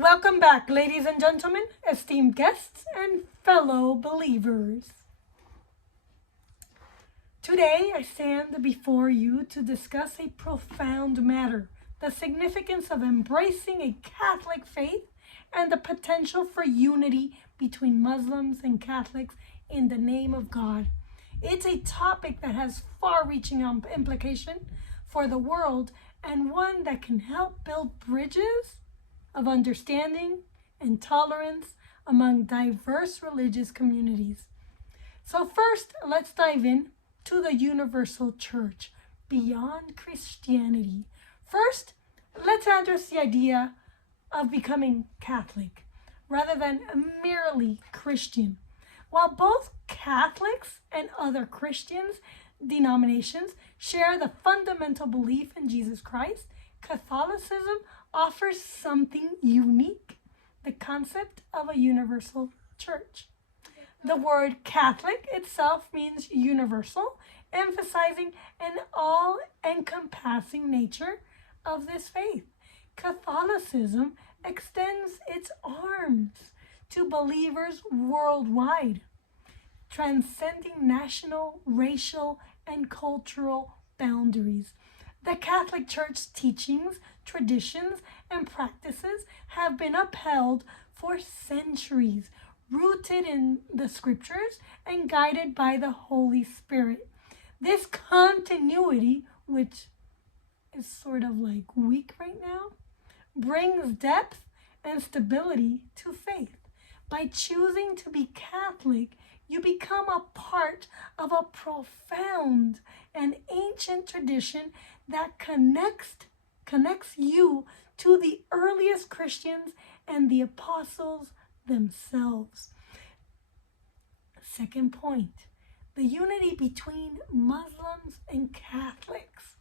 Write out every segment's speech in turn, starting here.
Welcome back, ladies and gentlemen, esteemed guests, and fellow believers. Today, I stand before you to discuss a profound matter, the significance of embracing a Catholic faith and the potential for unity between Muslims and Catholics in the name of God. It's a topic that has far-reaching implication for the world and one that can help build bridges of understanding and tolerance among diverse religious communities. So first, let's dive in to the universal church beyond Christianity. First, let's address the idea of becoming Catholic rather than merely Christian. While both Catholics and other Christians denominations share the fundamental belief in Jesus Christ, Catholicism offers something unique, the concept of a universal church. The word Catholic itself means universal, emphasizing an all-encompassing nature of this faith. Catholicism extends its arms to believers worldwide, transcending national, racial, and cultural boundaries. The Catholic Church teachings, traditions, and practices have been upheld for centuries, rooted in the scriptures and guided by the Holy Spirit. This continuity, which is sort of like weak right now, brings depth and stability to faith. By choosing to be Catholic, you become a part of a profound and ancient tradition that connects you to the earliest Christians and the apostles themselves. Second point, the unity between Muslims and Catholics.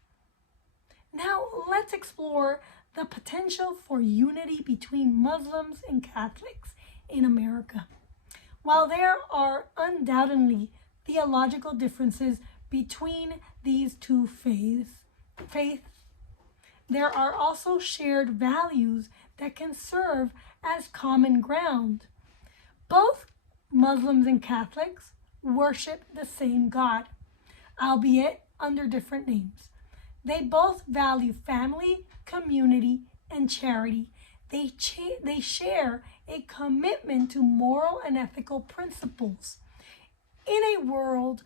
Now let's explore the potential for unity between Muslims and Catholics in America. While there are undoubtedly theological differences between these two faiths, there are also shared values that can serve as common ground. Both Muslims and Catholics worship the same God, albeit under different names. They both value family, community, and charity. They share a commitment to moral and ethical principles. In a world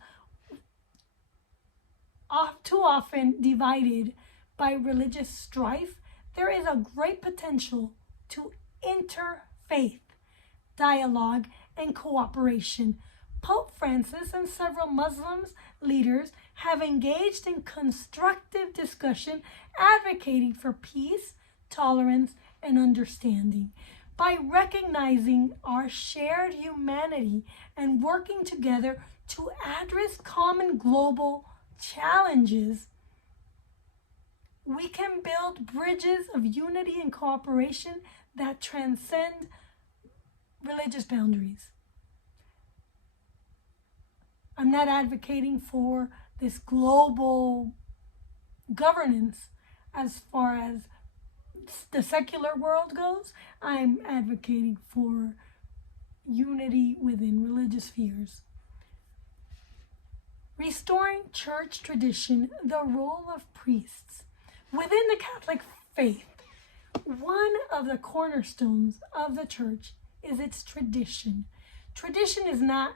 too often divided by religious strife, there is a great potential to interfaith dialogue and cooperation. Pope Francis and several Muslim leaders have engaged in constructive discussion, advocating for peace, tolerance, and understanding. By recognizing our shared humanity and working together to address common global challenges, we can build bridges of unity and cooperation that transcend religious boundaries. I'm not advocating for this global governance as far as the secular world goes. I'm advocating for unity within religious spheres. Restoring church tradition, the role of priests. Within the Catholic faith, one of the cornerstones of the church is its tradition. Tradition is not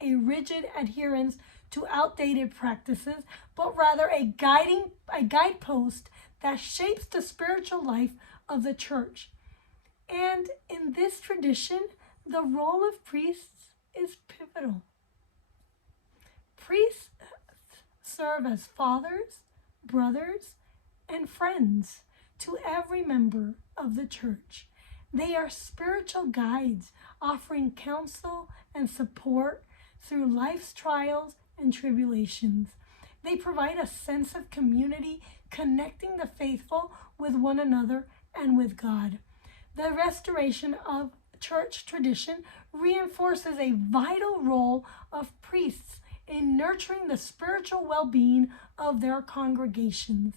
a rigid adherence to outdated practices, but rather a guidepost that shapes the spiritual life of the church. And in this tradition, the role of priests is pivotal. Priests serve as fathers, brothers, and friends to every member of the church. They are spiritual guides, offering counsel and support through life's trials and tribulations. They provide a sense of community, connecting the faithful with one another and with God. The restoration of church tradition reinforces a vital role of priests in nurturing the spiritual well-being of their congregations.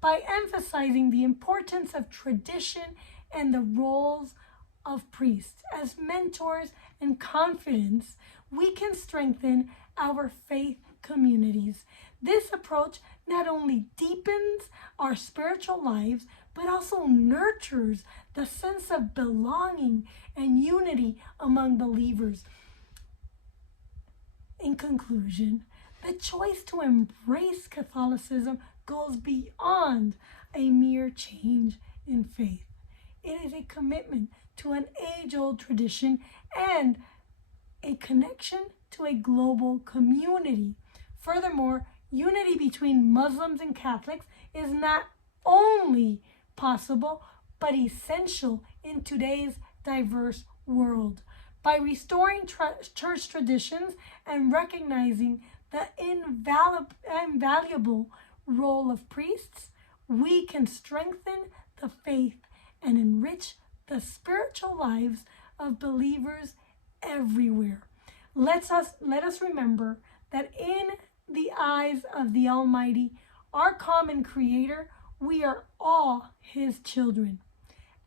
By emphasizing the importance of tradition and the roles of priests. As mentors and confidants, we can strengthen our faith communities. This approach not only deepens our spiritual lives, but also nurtures the sense of belonging and unity among believers. In conclusion, the choice to embrace Catholicism goes beyond a mere change in faith. It is a commitment to an age-old tradition and a connection to a global community. Furthermore, unity between Muslims and Catholics is not only possible, but essential in today's diverse world. By restoring church traditions and recognizing the invaluable role of priests, we can strengthen the faith and enrich the spiritual lives of believers everywhere. Let us remember that in the eyes of the Almighty, our common Creator, we are all His children.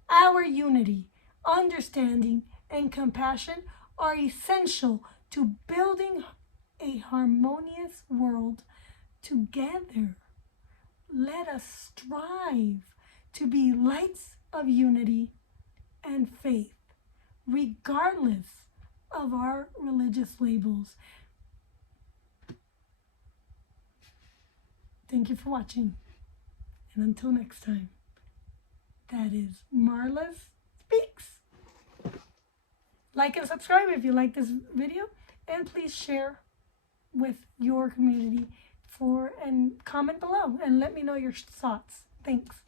Our unity, understanding, and compassion are essential to building a harmonious world together. Let us strive to be lights of unity and faith, regardless of our religious labels. Thank you for watching. And until next time, that is Marla Speaks. Like and subscribe if you like this video, and please share with your community and comment below and let me know your thoughts. Thanks.